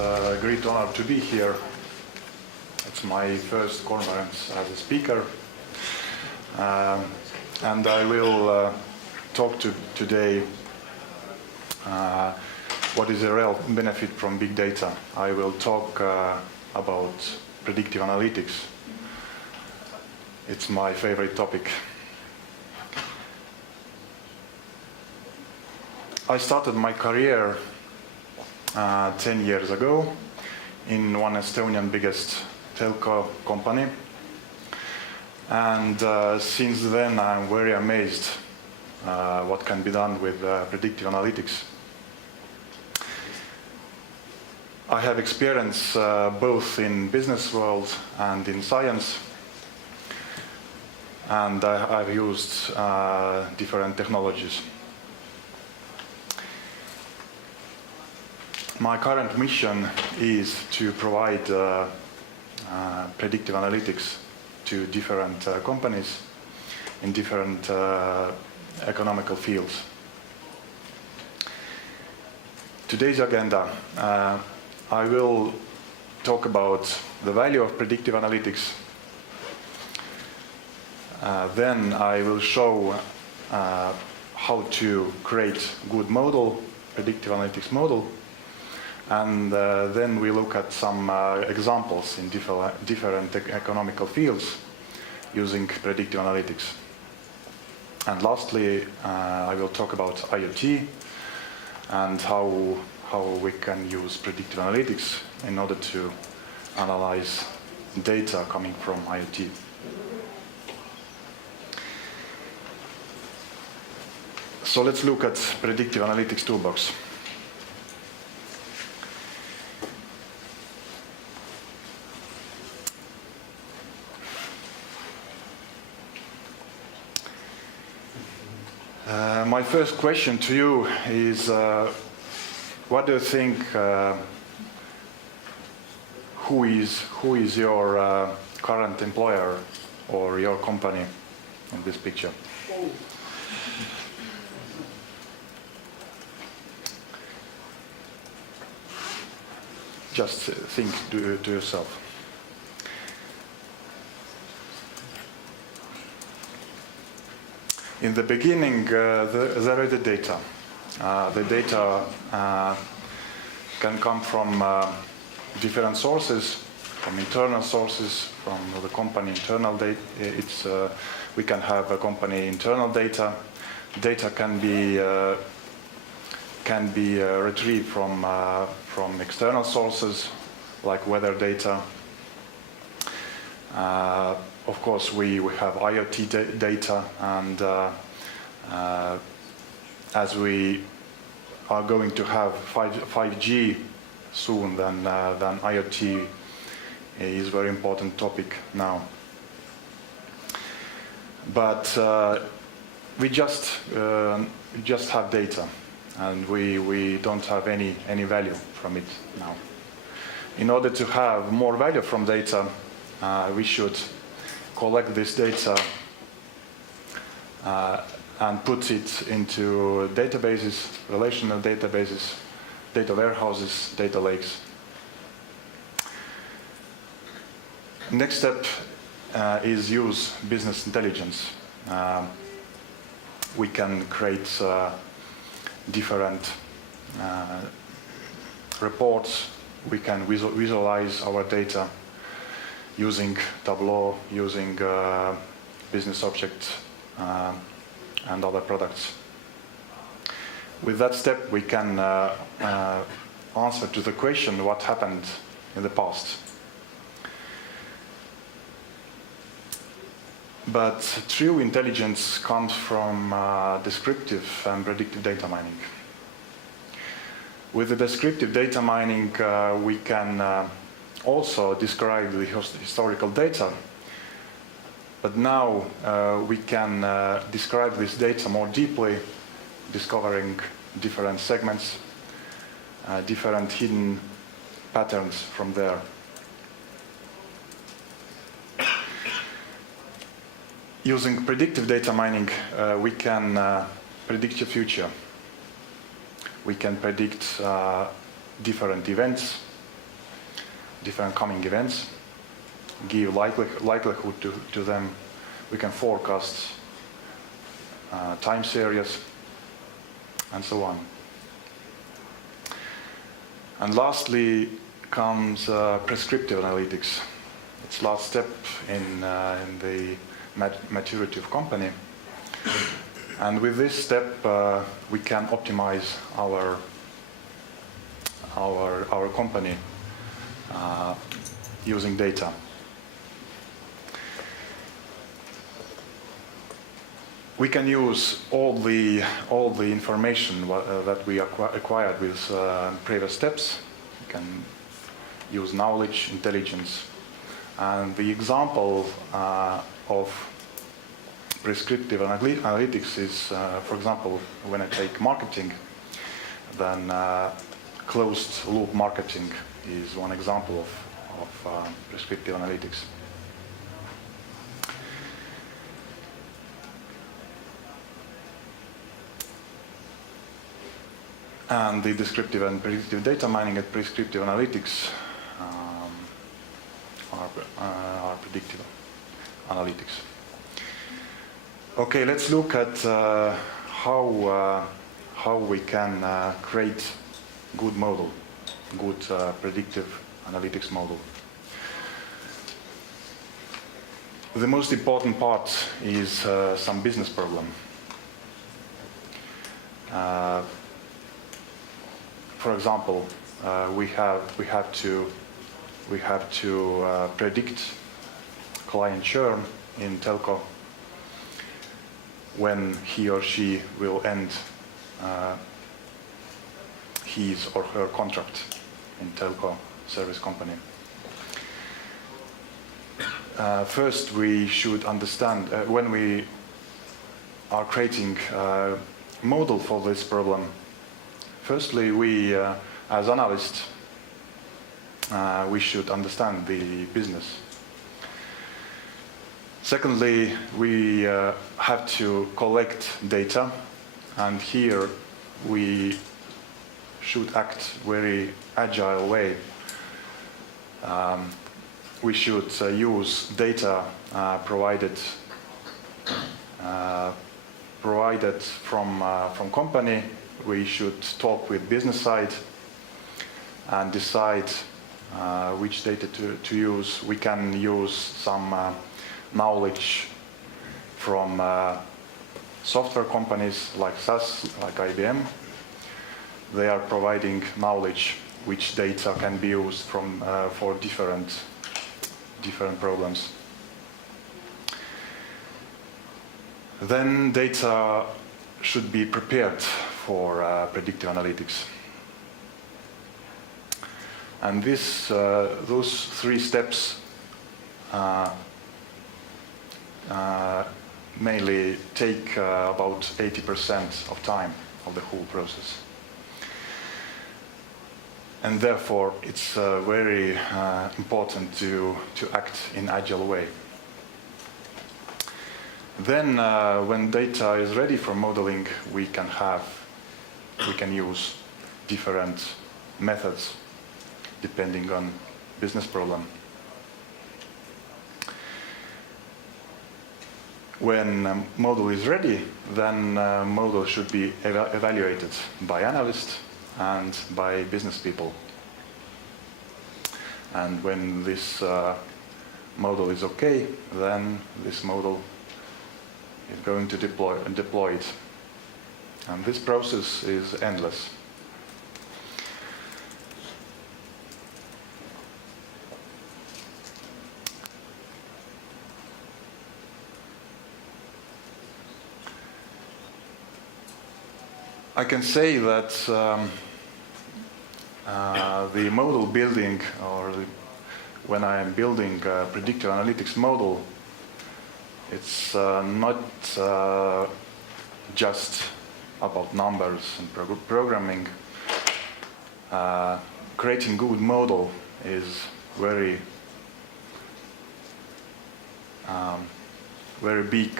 a great honor to be here. It's my first conference as a speaker. And I will talk today what is the real benefit from big data. I will talk about predictive analytics. It's my favorite topic. I started my career 10 years ago in one Estonian biggest telco company. And since then I'm very amazed what can be done with predictive analytics. I have experience both in business world and in science. And I've used different technologies. My current mission is to provide predictive analytics to different companies in different economical fields. Today's agenda, I will talk about the value of predictive analytics. Then I will show how to create good model, predictive analytics model. And then we look at some examples in different economical fields using predictive analytics. And lastly, I will talk about IoT and how we can use predictive analytics in order to analyze data coming from IoT. So let's look at predictive analytics toolbox. My first question to you is, what do you think, who is your current employer or your company in this picture? Just think to yourself. In the beginning, there is the data. The data can come from different sources, from internal sources, from the company internal data. We can have a company internal data. Data can be retrieved from external sources, like weather data. Of course, we have IoT data, and as we are going to have 5G soon, then IoT is a very important topic now. But we just have data, and we don't have any value from it now. In order to have more value from data, we should collect this data and put it into databases, relational databases, data warehouses, data lakes. Next step is use business intelligence. We can create different reports. We can visualize our data using Tableau, using business objects and other products. With that step, we can answer to the question what happened in the past. But true intelligence comes from descriptive and predictive data mining. With the descriptive data mining, we can also describe the historical data, but now we can describe this data more deeply, discovering different segments, different hidden patterns from there. Using predictive data mining, we can predict the future. We can predict different events different coming events, give likelihood to them. We can forecast time series, and so on. And lastly comes prescriptive analytics. It's last step in the maturity of company. And with this step, we can optimize our company using data. We can use all the information that we acquired with previous steps. We can use knowledge, intelligence, and the example of prescriptive analytics is, for example, when I take marketing, then closed loop marketing is one example of prescriptive analytics. And the descriptive and predictive data mining and prescriptive analytics are predictive analytics. Okay, let's look at how we can create good model, good predictive analytics model. The most important part is some business problem. For example, we have to predict client churn in telco when he or she will end his or her contract in telco service company. First, we should understand when we are creating a model for this problem. Firstly, we, as analysts, we should understand the business. Secondly, we have to collect data, and here we should act very agile way. We should use data provided from company. We should talk with business side and decide which data to use. We can use some knowledge from software companies like SaaS, like IBM. They are providing knowledge which data can be used for different problems. Then data should be prepared for predictive analytics. And those three steps mainly take about 80% of time of the whole process. And therefore, it's very important to act in agile way. Then, when data is ready for modeling, we can use different methods depending on business problem. When a model is ready, then model should be evaluated by analysts and by business people. And when this model is okay, then this model is going to deploy it. And this process is endless. I can say that the model building, or when I am building a predictive analytics model, it's not just about numbers and programming. Creating good model is very big.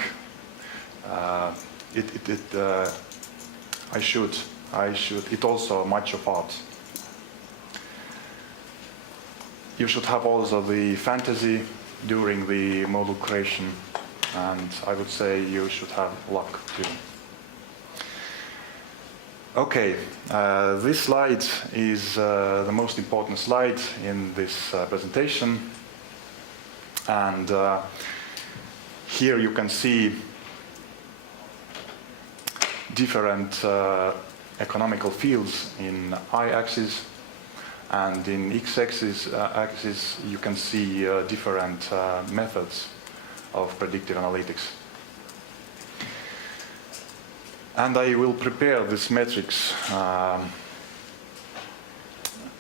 It also much of art. you should have also the fantasy during the model creation, and I would say you should have luck too. Okay, this slide is the most important slide in this presentation, and here you can see different economical fields in y-axis, and in x-axis you can see different methods of predictive analytics. And I will prepare this metrics, and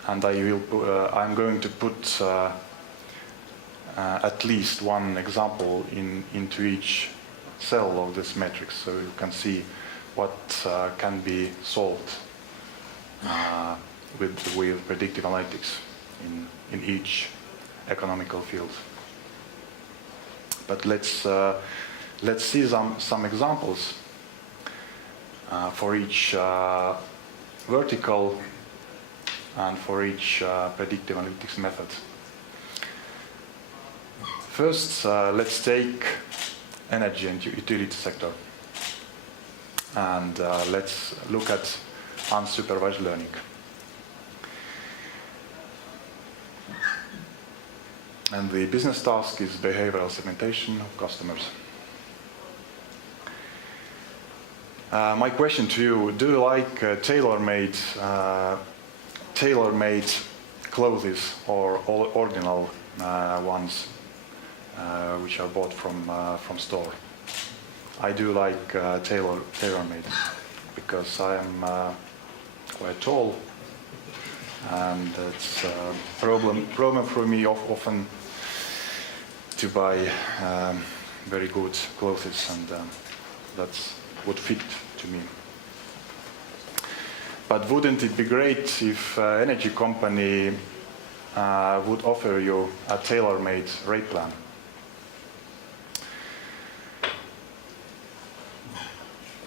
I'm going to put at least one example into each cell of this matrix, so you can see what can be solved with predictive analytics in each economical field. But let's see some examples for each vertical and for each predictive analytics method. First, let's take energy and utility sector, and let's look at unsupervised learning. And the business task is behavioral segmentation of customers. My question to you: do you like tailor-made clothes or original ones which are bought from store? I do like tailor-made because I am quite tall, and it's a problem for me often to buy very good clothes, and that's would fit to me. But wouldn't it be great if energy company would offer you a tailor-made rate plan?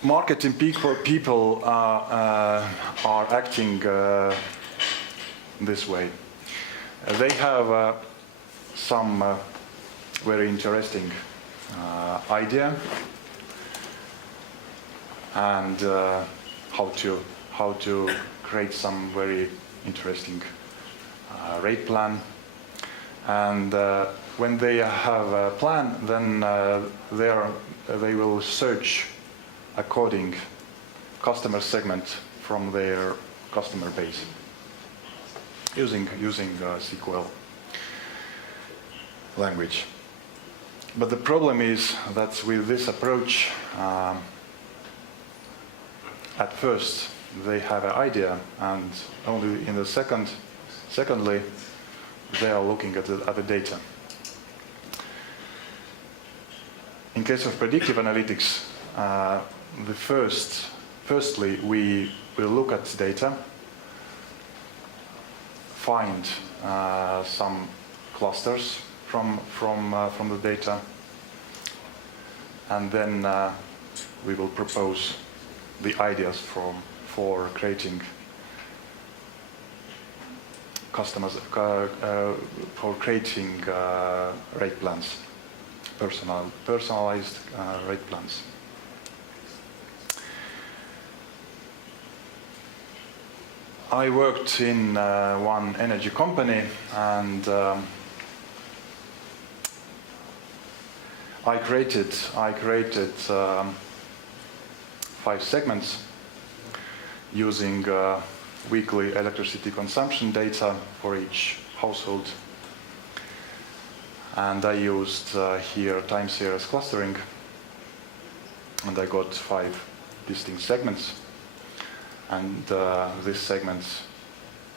Marketing people are acting this way. They have some very interesting idea, and how to create some very interesting rate plan. And when they have a plan, then they will search according customer segment from their customer base using SQL language. But the problem is that with this approach, at first they have an idea, and only in the secondly they are looking at the data. In case of predictive analytics, firstly we will look at data, find some clusters from the data, and then we will propose the ideas for creating rate plans, personalized rate plans. I worked in one energy company, and I created 5 segments using weekly electricity consumption data for each household, and I used here time series clustering, and I got 5 distinct segments, and these segments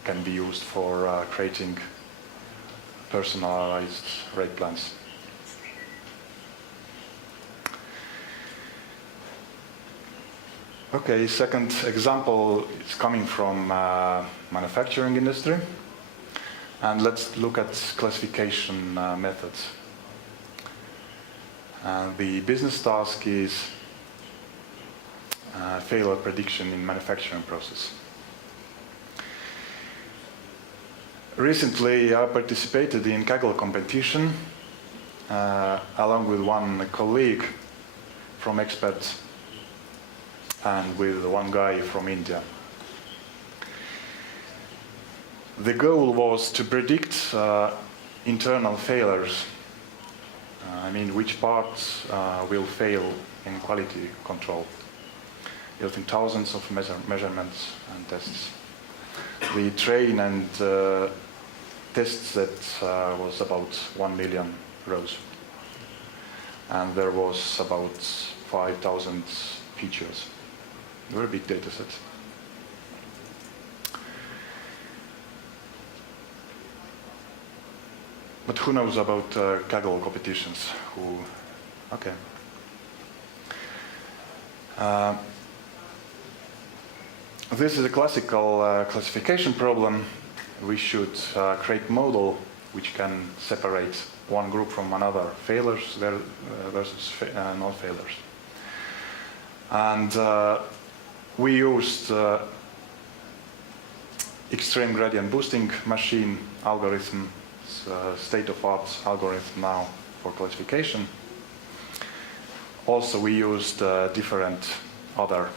can be used for creating personalized rate plans. Okay, second example is coming from manufacturing industry, and let's look at classification methods. The business task is failure prediction in manufacturing process. Recently, I participated in Kaggle competition along with one colleague from Experts and with one guy from India. The goal was to predict internal failures. I mean, which parts will fail in quality control, using thousands of measurements and tests. The train and test set was about 1 million rows, and there was about 5,000 features. Very big data set. But who knows about Kaggle competitions? Okay. This is a classical classification problem. We should create model which can separate one group from another, failures versus non-failures. And we used extreme gradient boosting machine algorithm, state-of-art algorithm now for classification. Also, we used different other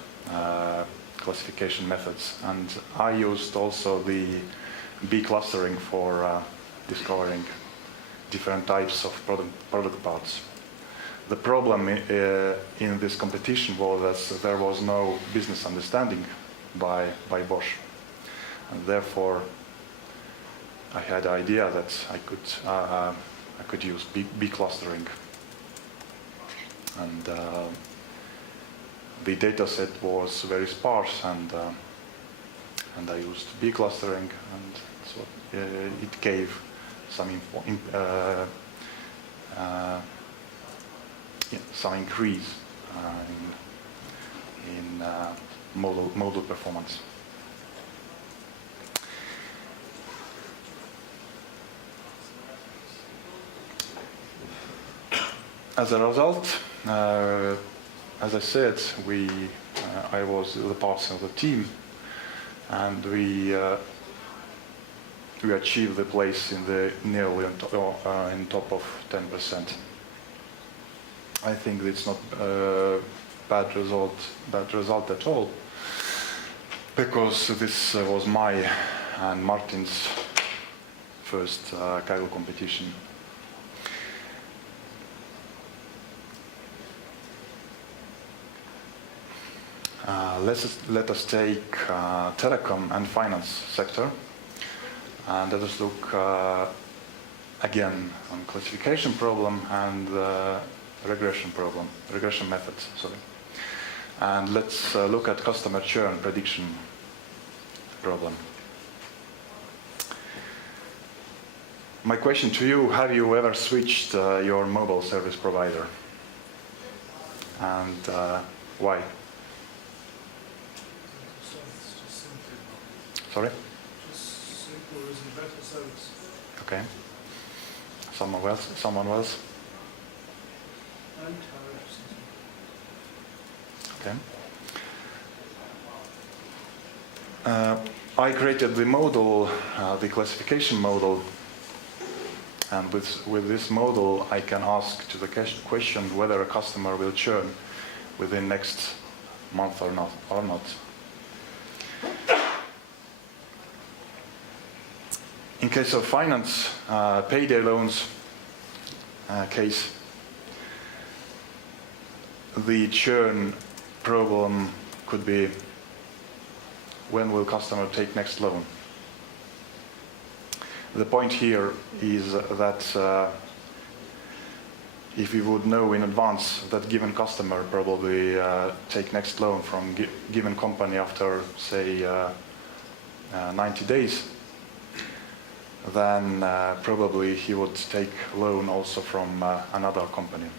classification methods, and I used also the B clustering for discovering different types of product parts. The problem in this competition was that there was no business understanding by Bosch, and therefore I had the idea that I could use B clustering, and the data set was very sparse, and I used B clustering, and so it gave some some increase in model performance. As a result, as I said, I was the part of the team, and we achieved the place in the nearly in top of 10%. I think it's not bad result at all, because this was my and Martin's first Kaggle competition. Let us take telecom and finance sector, and let us look again on classification problem and regression methods. Sorry, and let's look at customer churn prediction problem. My question to you: have you ever switched your mobile service provider, and why? Sorry? Just simple is a better service. Okay. Someone else? And tariffs. Okay. I created the model, the classification model, and with this model I can ask to the question whether a customer will churn within next month or not. In case of finance, payday loans case, the churn problem could be: when will customer take next loan? The point here is that if we would know in advance that given customer probably take next loan from given company after, say, 90 days, then probably he would take loan also from another company.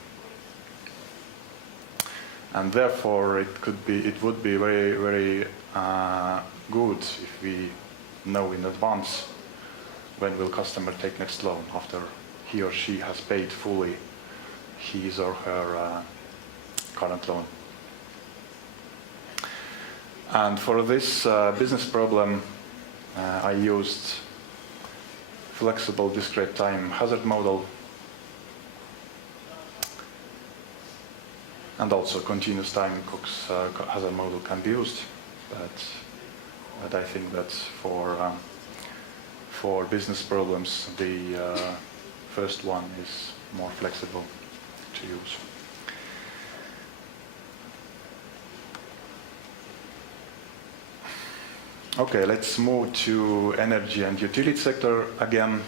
And therefore it would be very, very good if we know in advance when will customer take next loan after he or she has paid fully his or her current loan. And for this business problem, I used flexible discrete time hazard model, and also continuous time Cox hazard model can be used, but I think that for business problems the first one is more flexible to use. Okay, let's move to energy and utility sector again,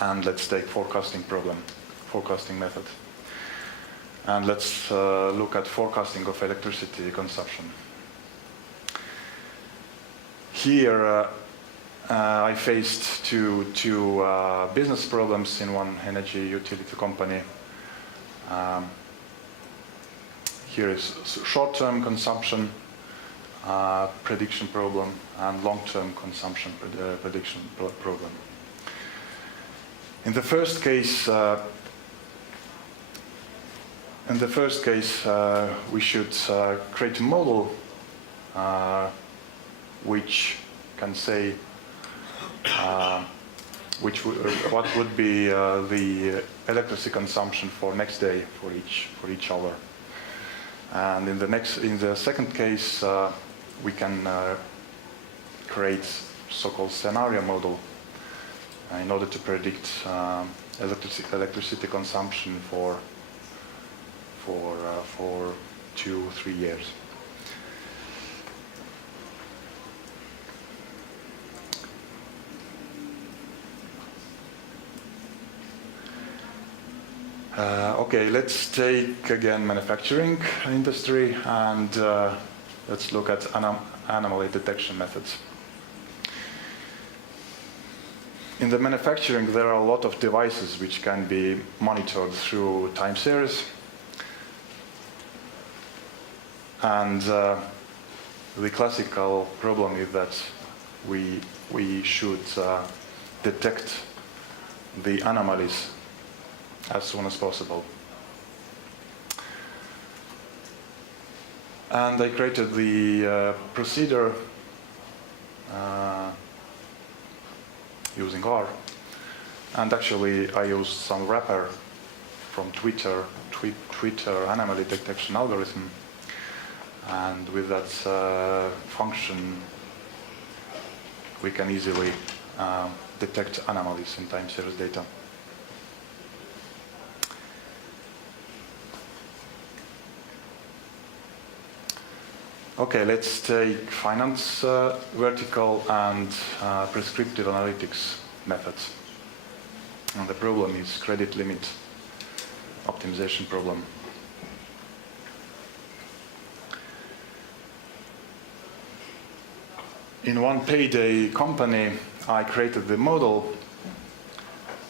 and let's take forecasting method. And let's look at forecasting of electricity consumption. Here I faced two business problems in one energy utility company. Here is short-term consumption prediction problem and long-term consumption prediction problem. In the first case, we should create a model which can say what would be the electricity consumption for next day for each hour. And in the second case, we can create so-called scenario model in order to predict electricity consumption for 2-3 years. Okay, let's take again manufacturing industry, and let's look at anomaly detection methods. In the manufacturing, there are a lot of devices which can be monitored through time series. And the classical problem is that we should detect the anomalies as soon as possible. And I created the procedure using R. And actually I used some wrapper from Twitter anomaly detection algorithm. And with that function, we can easily detect anomalies in time series data. Okay, let's take finance vertical and prescriptive analytics methods. And the problem is credit limit optimization problem. In one payday company, I created the model,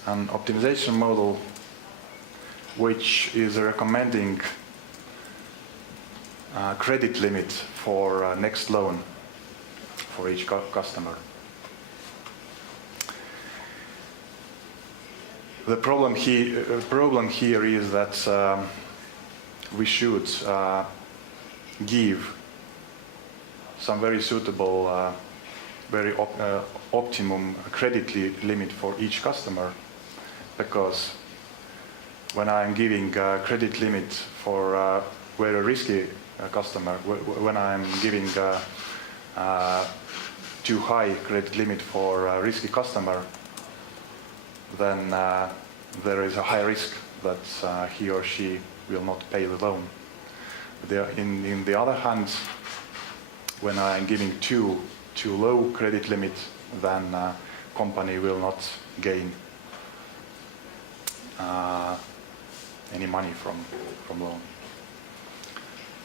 an optimization model, which is recommending credit limit for next loan for each customer. The problem here is that we should give some very suitable, very optimum credit limit for each customer, because when I'm giving credit limit for very risky customer, when I'm giving too high credit limit for a risky customer, then there is a high risk that he or she will not pay the loan. In the other hand, when I'm giving too low credit limit, then company will not gain any money from loan,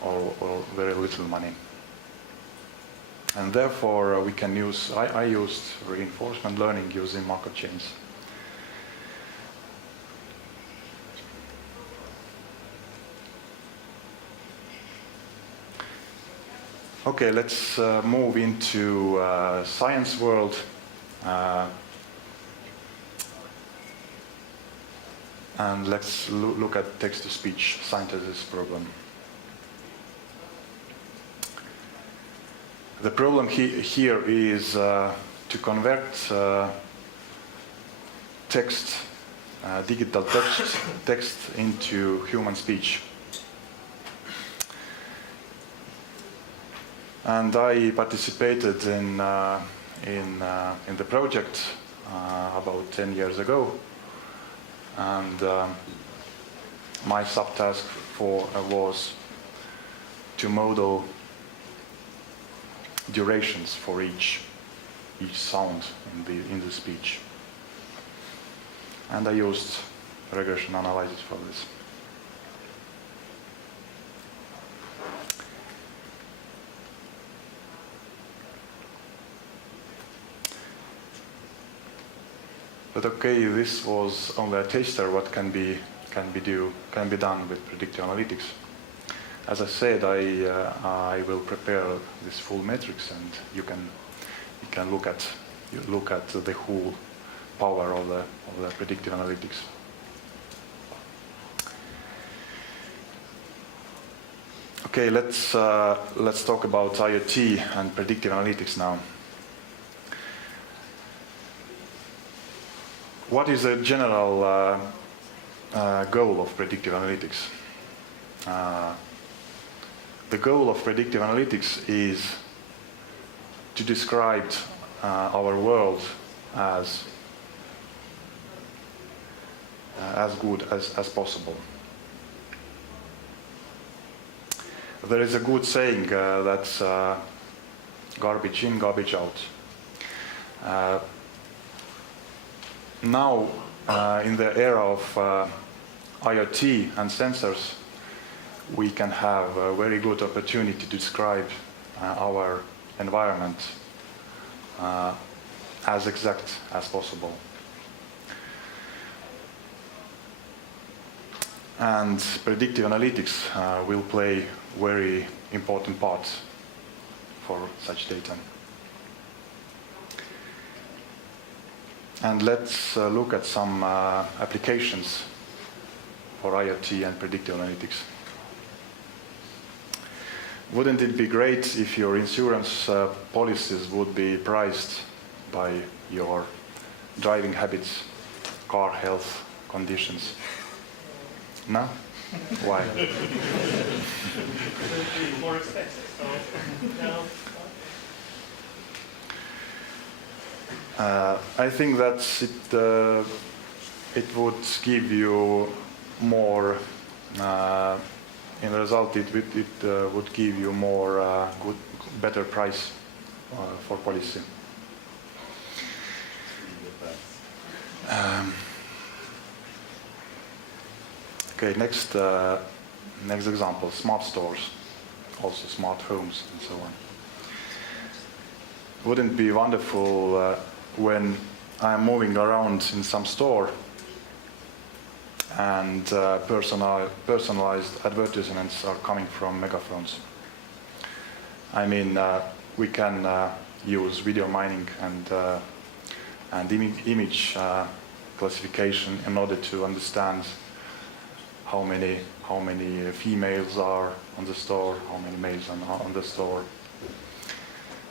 or very little money. And therefore we can use, I used reinforcement learning using Markov chains. Okay, let's move into science world. And let's look at text-to-speech synthesis problem. The problem here is to convert text, digital text into human speech. And I participated in the project about 10 years ago, and my subtask was to model durations for each sound in the speech, and I used regression analysis for this. But okay, this was only a taster. What can be done with predictive analytics? As I said, I will prepare this full matrix, and you can look at the whole power of the predictive analytics. Okay, let's talk about IoT and predictive analytics now. What is the general goal of predictive analytics? The goal of predictive analytics is to describe our world as good as possible. There is a good saying that's garbage in, garbage out. Now, in the era of IoT and sensors, we can have a very good opportunity to describe our environment as exact as possible. And predictive analytics will play very important part for such data. And let's look at some applications for IoT and predictive analytics. Wouldn't it be great if your insurance policies would be priced by your driving habits, car health conditions? No? Why? More expensive, so no. I think that it would give you more. In result, it would give you more better price for policy. Okay, next example: smart stores, also smart homes, and so on. Wouldn't it be wonderful when I'm moving around in some store and personalized advertisements are coming from megaphones? I mean, we can use video mining and image classification in order to understand how many females are on the store, how many males are on the store.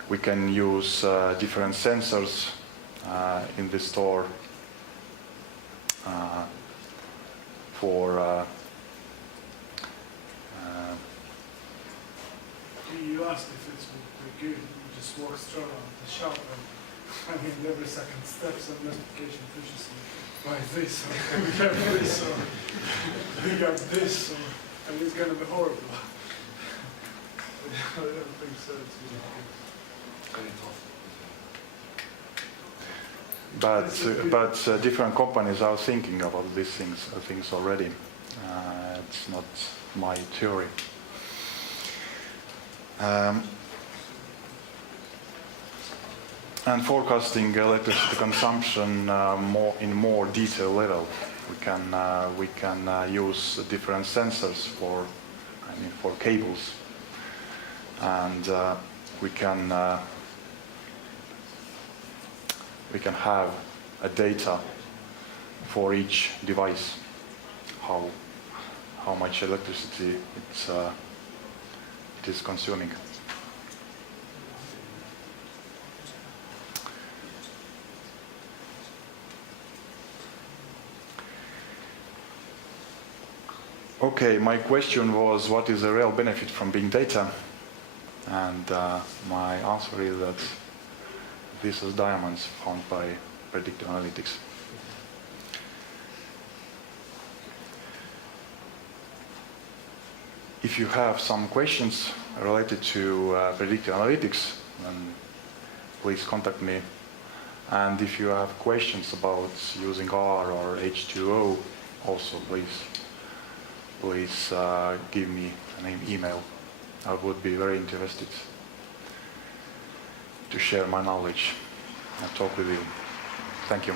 We can use different sensors in the store for You asked if it would be good. You just walk straight out of the shop, and I mean, every second steps and notification pushes you. Buy this, or we got this, or we got this, and it's gonna be horrible. I don't think so. It's really good. but different companies are thinking about these things already. It's not my theory. And forecasting electricity consumption in more detail level, we can use different sensors for cables, and we can have a data for each device, how much electricity it is consuming. Okay, my question was, what is the real benefit from big data? And my answer is that this is diamonds found by predictive analytics. If you have some questions related to predictive analytics, then please contact me. And if you have questions about using R or H2O, also please give me an email. I would be very interested to share my knowledge and talk with you. Thank you.